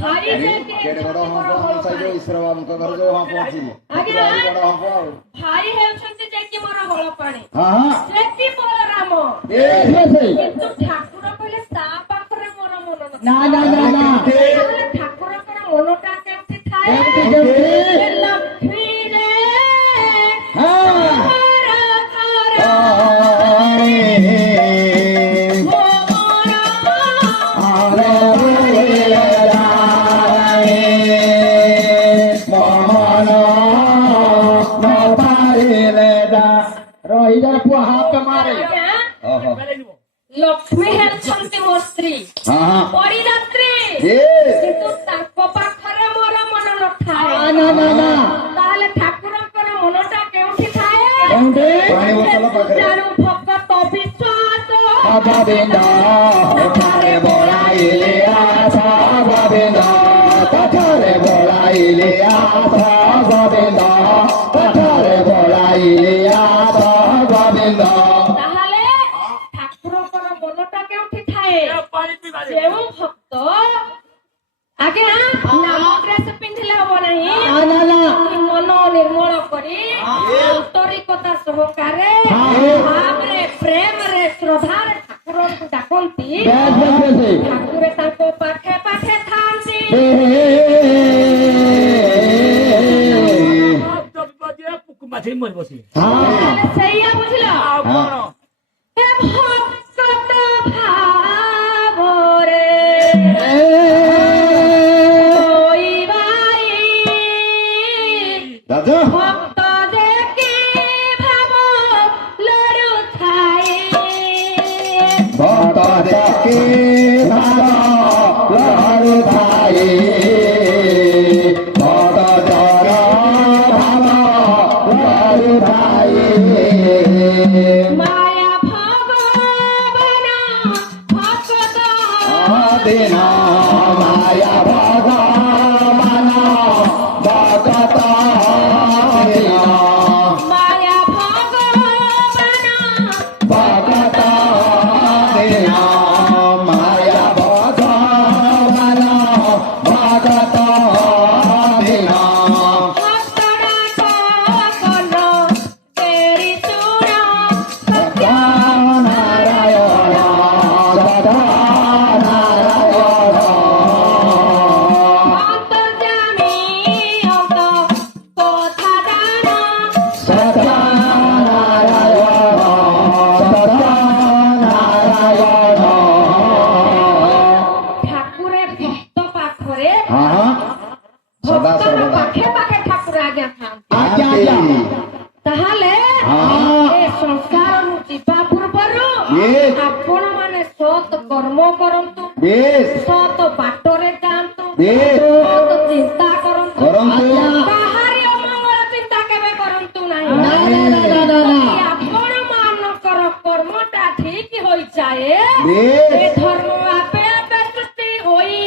भाई केड़े बड़ हंप हम साइड ईश्वर बाबू का घर जो वहां पहुंची आगे बड़ हंप भाई हेउछन्ति जे कि मोर हळ पाणी हां जे कि मोर राम ए से किंतु ठाकुर कहले ता पाखरे मोर मन ना ना ना ना ठाकुर कर मनटा केमति थाए केमति लक्ष्मी रे हां लक्ष्मी हेउछन्ति मोर स्त्री परिदात्री किंतु ताको पाखरे मोर मन न थाए ना ना ना ताले ठाकुरकर मनटा केउठी थाए पानी बोतल पाखरे जानु भक्त विश्वास गोविंद कथारे बोलाइले आशा गोविंद कथारे बोलाइले आशा गोविंद कथारे बोलाइले आशा गोविंद ताहाले ठाकुरकर मनटा केउठी थाए जेउ भक्त आगे नाम ड्रेस पिंधिले हबो नाही ना ना मन निर्मल करी आंतरिकता सहकारे भावरे प्रेम रे श्रद्धा रे ठाकुर को डाकंती ठाकुर ताको पाखे पाखे थांती सैया बुझलो हे भक्त भाव रे ओई बाई दादा भक्त देखी भाव लड़ू थाए भक्त देखी भाव लड़ू थाए भक्त जन भाव लड़ू थाए माया भगवान भक्त बिना माया भगवान भक्त बिना माया भगवान भक्त बिना माया भगवान भक्त बिना भक्तरा कन तेरी चूड़ा नारायण सदा नारायण अंतर्जामी अंत কথা জানা सदा नारायण सदा नारायण ठाकुरे भक्त पाखरे हां सदा भक्तर सर्वदा पाखे पाखे ठाकुर आज्ञा थांती आज्ञा आज्ञा ତାହେଲେ ଏ ସଂସାରରୁ ଯିବା ପୂର୍ବରୁ Yes. ଆପଣ ମାନେ ସତ୍ କର୍ମ କରନ୍ତୁ बेस ସତ୍ ବାଟରେ ଯାଆନ୍ତୁ Yes. ସତ୍ ଚିନ୍ତା କରନ୍ତୁ କରନ୍ତୁ। କାହାରି ଅମଙ୍ଗଳ ଚିନ୍ତା କେବେ କରନ୍ତୁ ନାହିଁ ନା, ନା, ନା, ନା, ନା, ନା। ଯଦି ଆପଣ ମାନଙ୍କର କର୍ମଟା ଠିକ ହୋଇଯାଏ Yes. ଏ ଧର୍ମ ଆପେ ଆପେ ସୃଷ୍ଟି ହୋଇ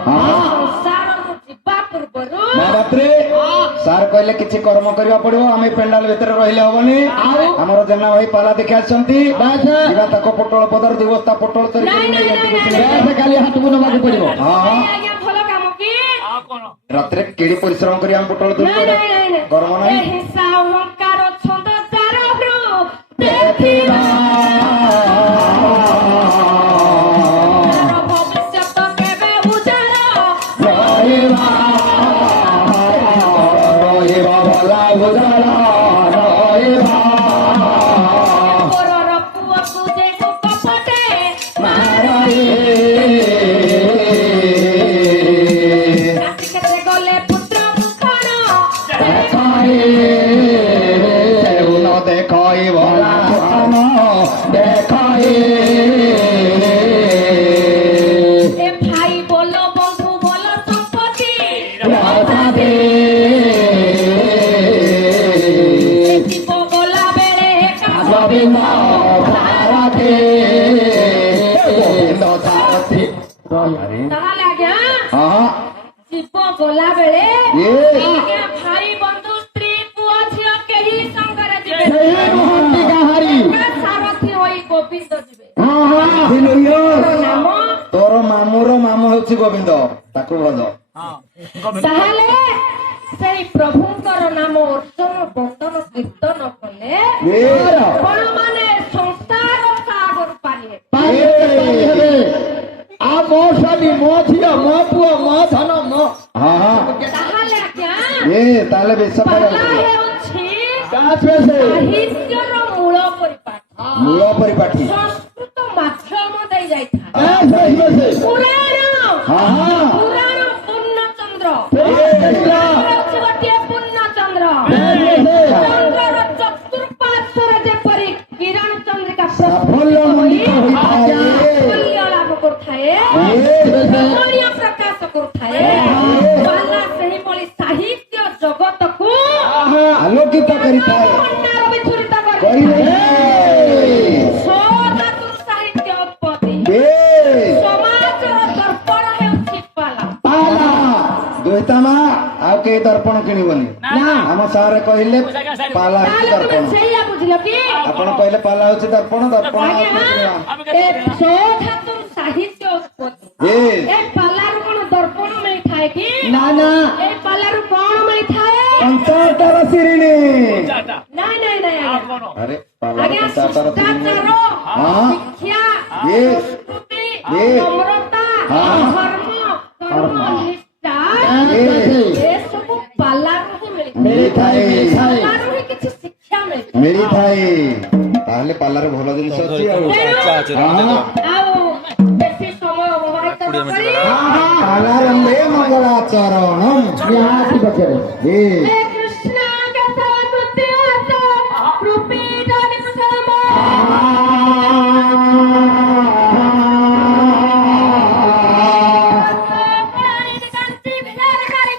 ସଂସାରରୁ ଯିବା ପୂର୍ବରୁ महारात्रे सार कहले किछि कर्म करबा पड़िबो आमे पेंडाल भीतर रहिले होबनी हमर जना भाई पाला देखि आछंती जीवा तको पोटल पदर दिवस्ता पोटल तरी ନାଇଁ, ନାଇଁ, ନାଇଁ, ନାଇଁ, से खाली हाथ को नबाक पड़िबो हां ଆଜ୍ଞା ଭଲ କାମ କି रात्रे केडी परिश्रम करी हम पोटल ନାଇଁ ନାଇଁ ନାଇଁ ନାଇଁ कर्म ଏ नाही ହିଂସା ଅହଙ୍କାର ଛନ୍ଦ ଚାର ହୃ ଦେଖିବା ତାର ଭବିଷ୍ୟତ କେବେ ଉଜାଡ଼ ରହିବା ରହିବା ଭଲା ବୁଝାଲା ରହିବା ପରର ପୁଅକୁ ଯେ କପଟେ ମାରାଇ ରାତି କେତେ ଗଲେ ପୁତ୍ର ମୁଖର দেখাই ন দেখাই ভলা দেখাই ଏ ଭାଇ ବୋଲ ବନ୍ଧୁ ବୋଲ ସମ୍ପତ୍ତି রাধা দে ଏ ଜୀବ ଗଲା ବେଳେ গোবিন্দ সারথি গোবিন্দ সারথি ତାହେଲେ ଆଜ୍ଞା हां ଜୀବ ଗଲା ବେଳେ Yes. ଆଜ୍ଞା ଭାଇ ବନ୍ଧୁ ସ୍ତ୍ରୀ ପୁଅ ଝିଅ କେହି ସାଙ୍ଗରେ ଯିବେ সেই মহান্তি কাহারি ଏକା ସାରଥି ହୋଇ ଗୋବିନ୍ଦ ଗୋବିନ୍ଦ ତାକୁ ଭଜ। ତାହେଲେ ସେଇ ପ୍ରଭୁଙ୍କର ନାମ ଅର୍ଚ୍ଚନ ବନ୍ଦନ କୀର୍ତ୍ତନ କଲେ ଆପଣ ମାନେ ସଂସାର ସାଗର ପାରିବେ। आ मो स्वामी मो झियो मो पुओ मो धन मो ହଁ ହଁ ତାହେଲେ ଆଜ୍ଞା ତାହେଲେ ବିଷ ପାଲା ହେଉଛି दास से ସାହିତ୍ୟର ମୂଳ ପରିପାଟି। ମୂଳ ପରିପାଠି। ସଂସ୍କୃତ ମାଧ୍ୟମ ଦେଇ ଯାଇଥାଏ। ପୁରାଣ ହଁ ପୁରାଣ ପୂର୍ଣ୍ଣଚନ୍ଦ୍ର ହଁ ହେଉଛି ଗୋଟିଏ ପୂର୍ଣ୍ଣଚନ୍ଦ୍ର। ଚନ୍ଦ୍ରର ଚତୁଃପାର୍ଶ୍ୱରେ ଯେପରି କିରଣ ଚନ୍ଦ୍ରିକା ସାଫଲ୍ୟ ମଣ୍ଡିତ ହୋଇଥାଏ। ସାଫଲ୍ୟ ଲାଭ କରୁଥାଏ, ରମଣୀୟ ପ୍ରକାଶ କରୁଥାଏ, ପାଲା ସେହିଭଳି ସାହିତ୍ୟ ଜଗତକୁ ଆଲୋକିତ କରିଥାଏ। ଭଣ୍ଡାର ବିଛୁରିତ କରିଥାଏ। ସଦାତୁର ସାହିତ୍ୟ ଉତ୍ପତ୍ତି ସମାଜର ଦର୍ପଣ ହେଉଛି ପାଲା। ଦୁଇତାମା ଆଉ କେହି ଦର୍ପଣ କିଣିବନି। ଆମ ସାର୍ କହିଲେ ପାଲା ହେଉଛି ତାହେଲେ ତୁମେ ଦର୍ପଣ। ସେଇଆ ବୁଝିଲ କି? ଆପଣ କହିଲେ ପାଲା ହେଉଛି ଦର୍ପଣ, ଦର୍ପଣ ଆଉ ଆଜ୍ଞା, କିଣିବା। ଏ ସଦାତୁର ସାହିତ୍ୟ ଉତ୍ପତ୍ତି ଏ ପାଲାରୁ କଣ ଦର୍ପଣ ମିଳିଥାଏ କି? ना ना ଏ ପାଲାରୁ କଣ ମିଳିଥାଏ? ପଞ୍ଚାୟତର ଶିରିଣୀ। ନାଇଁ ନାଇଁ ନାଇଁ ଆଜ୍ଞା। ଆରେ ପାଲା ଆଜ୍ଞା ପଞ୍ଚାୟତର ଶିରିଣୀ। ଶିଷ୍ଟାଚାର, ହଁ। ଶିକ୍ଷା, Yes. ସଂସ୍କୃତି, Yes. ନମ୍ରତା, ହଁ। ଧର୍ମ, କର୍ମନିଷ୍ଠା Yes. ଏସବୁ ପାଲାରୁ ହିଁ ମିଳିଥାଏ। ମିଳିଥାଏ ପାଲାରୁ ହିଁ କିଛି ଶିକ୍ଷା ମିଳିଥାଏ। ମିଳିଥାଏ। ତାହେଲେ ପାଲାରେ ଭଲ ଜିନିଷ ଅଛି ଆଉ। ହଁ। ଆଉ ବେଶୀ ସମୟ ଅବହିତ ନ କରି ପାଲାରମ୍ଭେ ମଙ୍ଗଳାଚରଣ। निहाती बचरे ଏ हे कृष्ण केशव तृतीय कृपीड निकुशलम कांति विचारकारी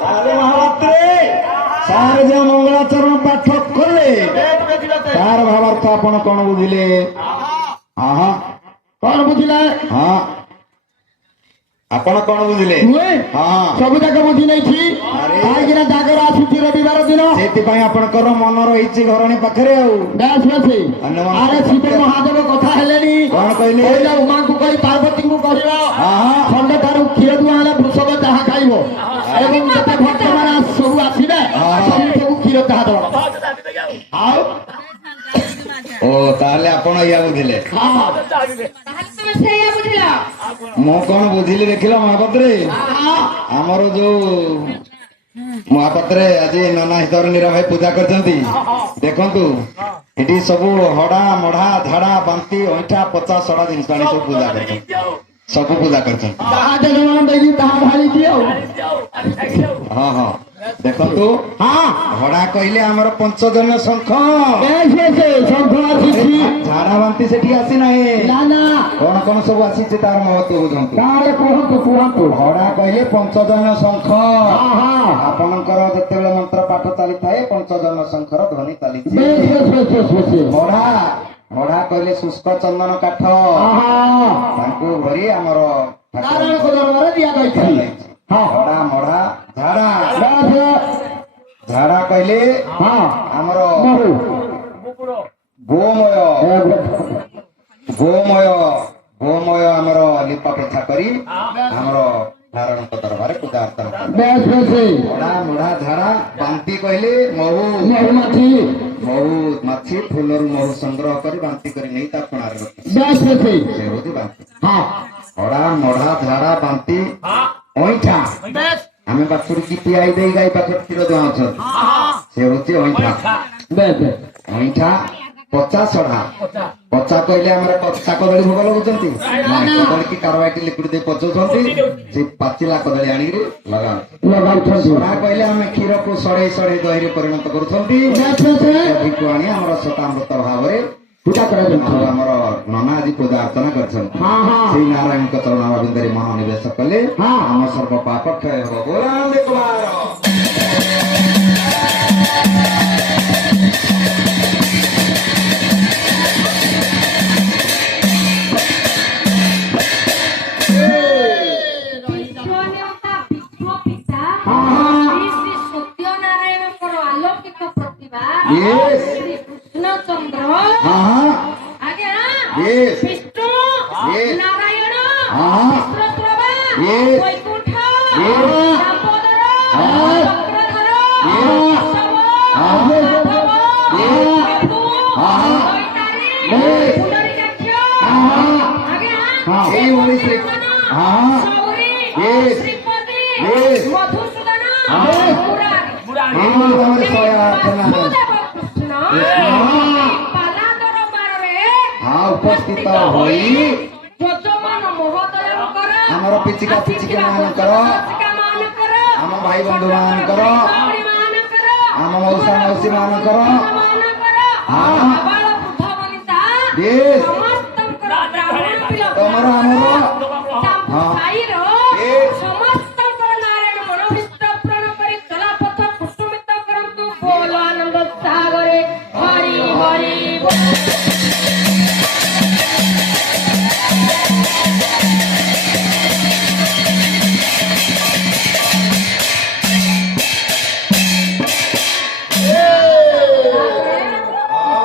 ତାହେଲେ ମହାପାତ୍ରେ ସାର୍ ଯେ ମଙ୍ଗଳାଚରଣ ପାଠ କଲେ ତାର ଭାବାର୍ଥ ଆପଣ କଣ ବୁଝିଲେ? ହଁ कौन बुझिला ହଁ ଆପଣ କଣ ବୁଝିଲେ? मुए ହଁ ସବୁ ଯାକ ବୁଝି ନେଇଛି ଆରେ। କାହିଁକିନା ଜାଗର ଆସୁଛି ରବିବାର ଦିନ ସେଇଥିପାଇଁ ଆପଣଙ୍କର ମନ ରହିଛି ଘରଣୀ ପାଖରେ ଆଉ। ବେଶ ବେଶ ଆରେ ଶିବ ମହାଦେବ କଥା ହେଲେଣି କଣ କହିଲେ? କହିଲେ ଉମାଙ୍କୁ କହି ପାର୍ବତୀଙ୍କୁ କହିବ ହଁ। ଖଣ୍ଡ ଠାରୁ କ୍ଷୀର ଦୁଆଁ ହେଲେ ବୃଷଭ ତାହା ଖାଇବ ଏବଂ ଯେତେ ଭକ୍ତମାନେ ସବୁ ଆସିବେ ସମସ୍ତଙ୍କୁ କ୍ଷୀର ତାହା ଦବ ଆଉ ଓ ତାହେଲେ ଆପଣ ଇଆ ବୁଝିଲେ। ତାହେଲେ ତୁମେ ସେଇଆ ବୁଝିଲ। ମୁଁ କଣ ବୁଝିଲି ଦେଖିଲ ମହାପାତ୍ରେ? ଆମର ଯୋଉ ମହାପାତ୍ରେ ଆଜି ନନା ହିତରଣୀର ଭାଇ ପୂଜା କରିଛନ୍ତି। ଦେଖନ୍ତୁ ଏଠି ସବୁ ହଡା ମଢା ଝାଡା ବାନ୍ତି ଅଇଁଠା ପଚା ସଡା ଜିନିଷ ଆଣି ସବୁ ପୂଜା କରିଛନ୍ତି। ସବୁ ପୂଜା କରିଛନ୍ତି। ତାହା ଯଜମାନ ଦେଇକି ତାହା ଢାଳିଛି ଆଉ ହଁ ହଁ ଦେଖନ୍ତୁ ହଁ ହଡା କହିଲେ ଆମର ପଞ୍ଚଜନ୍ୟ ଶଙ୍ଖ। ବେଶ ବେଶ ଶଙ୍ଖ ଆସିଛି ଝାଡା ବାନ୍ତି ସେଠି ଆସିନାହିଁ। ନା ନା କଣ କଣ ସବୁ ଆସିଛି ତାର ମହତ୍ଵ ବୁଝନ୍ତୁ। ତାହେଲେ କୁହନ୍ତୁ କୁହନ୍ତୁ ହଡା କହିଲେ ପଞ୍ଚଜନ୍ୟ ଶଙ୍ଖ। ହଁ ହଁ ଆପଣଙ୍କର ଯେତେବେଳେ ମନ୍ତ୍ର ପାଠ ଚାଲିଥାଏ ପଞ୍ଚଜନ୍ୟ ଶଙ୍ଖର ଧ୍ୱନି ଚାଲିଛି। ବେଶ ବେଶ ବେଶ ବେଶ ମଢା ମଢା କହିଲେ ଶୁଷ୍କ ଚନ୍ଦନ କାଠ। ହଁ ତାଙ୍କୁ ଭରି ଆମର ନାରାୟଣଙ୍କ ଦରବାରରେ ଦିଆଯାଇଛି ହଁ ହଡା ମଢା ଝାଡା। ବେଶ ଝାଡା କହିଲେ ହଁ ଆମର ମହୁ ଗୋମୟ ଗୋମୟ ଗୋମୟ ଆମର ଲିପା ପୋଛା କରି ଆମର ନାରାୟଣଙ୍କ ଦରବାରରେ ପୂଜା ଅର୍ଚ୍ଚନା କରନ୍ତି। ବେଶ ବେଶ ହଡା ମୁଢା ଝାଡା ବାନ୍ତି କହିଲେ ମହୁ ମହୁମାଛି ମହୁ ମାଛି ଫୁଲରୁ ମହୁ ସଂଗ୍ରହ କରି ବାନ୍ତି କରି ନେଇ ତା କୋଣାରେ ରଖି ବେଶ ବେଶ ସେ ହଉଛି ବାନ୍ତି। ହଁ ହଡା ମଢା ଝାଡା ବାନ୍ତି ଅଇଁଠା ଆମେ ବାଛୁରୀକି ପିଆଇ ଦେଇ ଗାଈ ପାଖରେ କ୍ଷୀର ଦେଉଛନ୍ତି ସେ ହଉଛି ଅଇଁଠା। ବେଶ ଅଇଁଠା ପଚା ସଢା। ପଚା କହିଲେ ଆମର କଞ୍ଚା କଦଳୀ ଭୋଗ ଲଗୁଛନ୍ତି କଦଳୀ କି କାରବାଇଟି ଲିକୁଇଡ ଦେଇ ପଚଉଛନ୍ତି ସେ ପାଚିଲା କଦଳୀ ଆଣିକିରି ଲଗାନ୍ତି। ଲଗାଉଛନ୍ତି ସଢା କହିଲେ ଆମେ କ୍ଷୀରକୁ ସଢେଇ ସଢେଇ ଦହିରେ ପରିଣତ କରୁଛନ୍ତି। ବେଶ ବେଶ ଦହିକୁ ଆଣି ଆମର ଶତାମୃତ ଭାବରେ ପୂଜା କରାଯାଉଛି ଆଉ ଆମର ନନା ଆଜି ପୂଜା ଅର୍ଚ୍ଚନା କରିଛନ୍ତି। ହଁ ହଁ ସେଇ ନାରାୟଣଙ୍କ ଚରଣାରବିନ୍ଦରେ ମନୋନିବେଶ କଲେ ହଁ। ଆମ ସର୍ବ ପାପ କ୍ଷୟ ହବ। ବୋଲାନନ୍ଦେ କୁମାର। ବିଶ୍ୱନେତା ବିଶ୍ୱପିତା ହଁ। ଶ୍ରୀ ସତ୍ୟନାରାୟଣଙ୍କର ଆଲୌକିକ ପ୍ରତିଭା Yes. ଶ୍ରୀ କୃଷ୍ଣଚନ୍ଦ୍ର हाँ ଆଜ୍ଞା Yes. ବିଷ୍ଣୁ Yes. ନାରାୟଣ ହଁ। ବିଷ୍ଣୁପ୍ରଭା Yes. ବୈକୁଣ୍ଠ Yes. ଦାମୋଦର ହଁ। ଚକ୍ରଧର Yes. କେଶବ ହଁ। ମାଧବ Yes. ପ୍ରଭୁ ହଁ। ଦୈତାରୀ Yes. ପୁଣ୍ଡରୀକାକ୍ଷ ହଁ। ଆଜ୍ଞା ହଁ। ଏଇଭଳି ଶ୍ରୀ ହଁ। ସୌରୀ Yes. ଶ୍ରୀପତି Yes. ମଧୁସୂଦନ Yes. ମୁରାରୀ ଏଇଭଳି ଭାବରେ 108 ନାଁ ବାସୁଦେବ କୃଷ୍ଣ ହଁ। ପାଲାଦର ମାଳରେ ହଁ ଉପସ୍ଥିତ ହୋଇ ଯଜମାନ ମହୋଦୟଙ୍କର ଆମର ପିଚିକା ପିଚିକା ମାନଙ୍କର ମାନଙ୍କର ଆମ ଭାଇ ବନ୍ଧୁ ମାନଙ୍କର ମାନଙ୍କର ଆମ ମଉସା ମାଉସୀ ମାନଙ୍କର ମାନଙ୍କର ହଁ। ଆବାଳ ବୃଦ୍ଧ ବନିତା Yes. ସମସ୍ତଙ୍କର ବ୍ରାହ୍ମଣ ପିଲା ତମର ଆମର ତାଙ୍କୁ ହଁ। ସାଇର Yes. ସମସ୍ତଙ୍କର ନାରାୟଣ ମନୋଭୀଷ୍ଟ ପ୍ରଣ କରି ଚଲାପଥ କୁସୁମିତ କରନ୍ତୁ ବୋଲ ଆନନ୍ଦ ସାଗରେ ହରି ହରି ବୋଲ।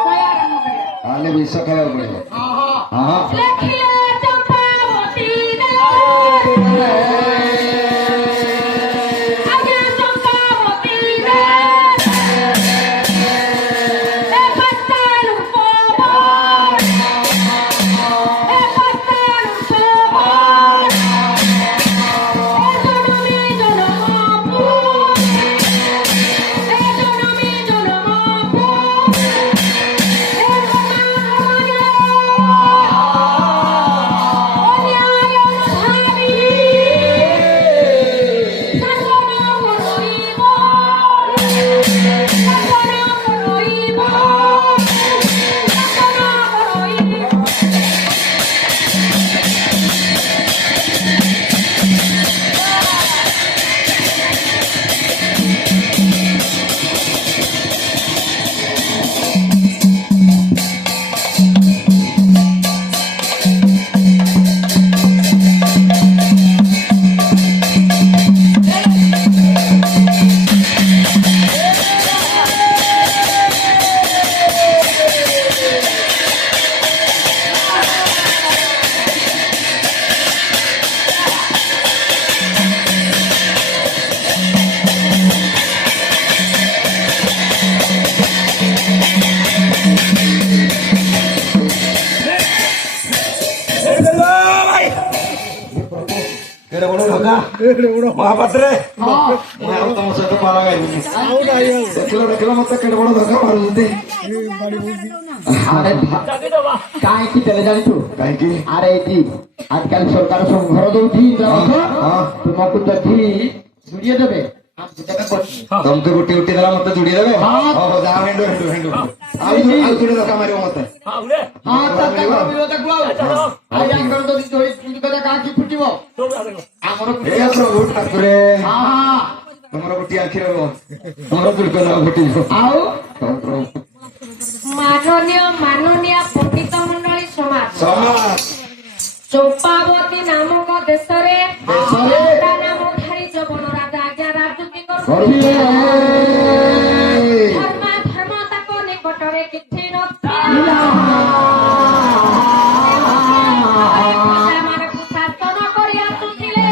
ତାହେଲେ ବିଷ ଖାଇବାକୁ ପଡିବ ହଁ ଲେଖିଲେ ଚମ୍ପାବତୀ ଆଜ୍ଞା ଚମ୍ପାବତୀ ଏ ପସ୍ତାଲୁ ପବନ ଏ ପସ୍ତାଲୁ ପବନ ଏ ଜନମୀ ଜନମପୁ ଏ ଜନମୀ ଜନମପୁ କେଡେ ବଡ ଢୋକା ମହାପାତ୍ରେ ମୁଁ ଆଉ ତମ ସହିତ ପାରା ଗାଇବିନି ଦେଖିଲ ମତେ କେଡେ ବଡ ଧୋକା ମାରୁଛନ୍ତି ଆରେ କାହିଁକି ଦେଲେ ଜାଣିଛୁ କାହିଁକି ଆରେ ଏଇଠି ଆଜିକାଲି ସରକାର ସବୁ ଘର ଦଉଛି ହଁ। ତୁମକୁ ଯଦି ଯୋଡ଼ିଏ ଦେବେ ତମକୁ ଗୋଟି ଗୋଟି ଦେଲା ମତେ ଯୋଡି ଦେବେ ହଁ। ହଉ ଯାଅ ହେଣ୍ଡୁ ହେଣ୍ଡୁ ହେଣ୍ଡୁ ଆଉ ଯୋଡେ ଧୋକା ମାରିବ ମତେ ହଁ ତାକୁ ଆଉ ୟାଙ୍କର ଯଦି ଯୋଡ଼ି କଥା କାହିଁକି ଫୁଟିବ ଆମର ହେ ପ୍ରଭୁ ଠାକୁରେ ହଁ ତମର ଗୋଟିଏ ଆଖିରେ ତମର ଦୁର୍ଗନ୍ଧ ଘଟିବ ଆଉ ହଉ ପ୍ରଭୁ ମାନନୀୟ ପଣ୍ଡିତ ମଣ୍ଡଳୀ ସମାଜ ସମାଜ ଚୌପାବତୀ ନାମକ ଦେଶରେ ଦେଶରେ ତା ନାମଧାରୀ ଯବନ ରାଜା ଆଜ୍ଞା ରାଜୁତି କରୁଥିଲେ। ଧର୍ମ ତାଙ୍କ ନିକଟରେ କିଛି ନଥିଲା ପ୍ରଜାମାନଙ୍କୁ ଶାସନ କରି ଆସୁଥିଲେ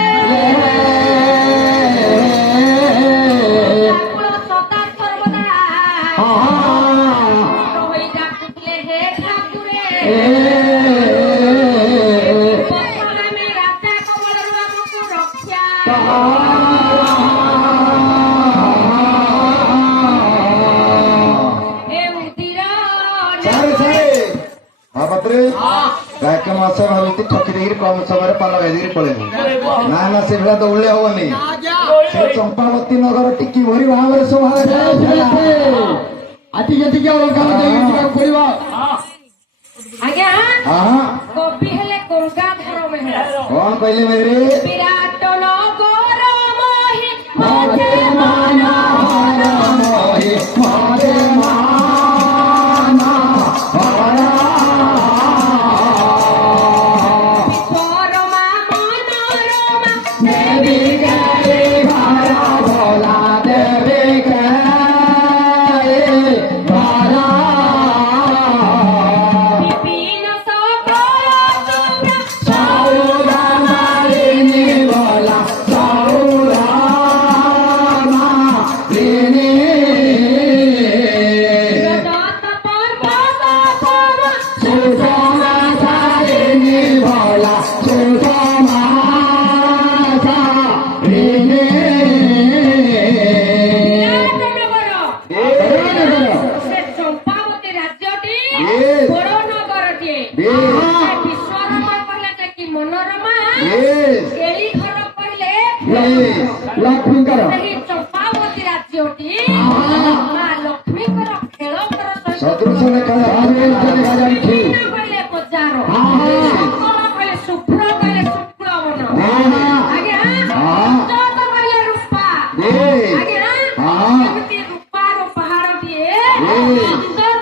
ଠାକୁର ସଦା ସର୍ବଦା ହୋଇ ଡାକୁଥିଲେ ହେ ଠାକୁରେ ଆମେ ରାଜା କବଳରୁ ଆମକୁ ରକ୍ଷା ଏ ଉଦିର ସାରେ ମହାପାତ୍ରେ ଗାୟକ ମାସ ଭାବିଛି ଠକି ଦେଇକି କମ ସମୟରେ ପାଲ ଗାଇଦେଇକି ପଳେଇବୁ ନା ନା ସେଭଳିଆ ଦୌଡ଼ିଲେ ହବନି ସେ ଚମ୍ପାବତୀ ନଗର ଟିକି ଭରି ଭାବରେ ଶୋଭା ଆଜି ଯେତିକି ଅଳଙ୍କାର ଦେଇକି ଯିବାକୁ ପଡିବ ଆଜ୍ଞା ହଁ କବି ହେଲେ ଗଙ୍ଗାଧର ମେହେର କଣ କହିଲେ ମେରି ବିରାଟ ନଗର ମହି ମତେ ମାନହର ମୋହି ମତେ ମାନହର ପରମା ମନୋରମା ଦେବୀ ଗାଈ ଘର ଭୋଲା ଦେବୀ ଗାଈ ଘର ଏ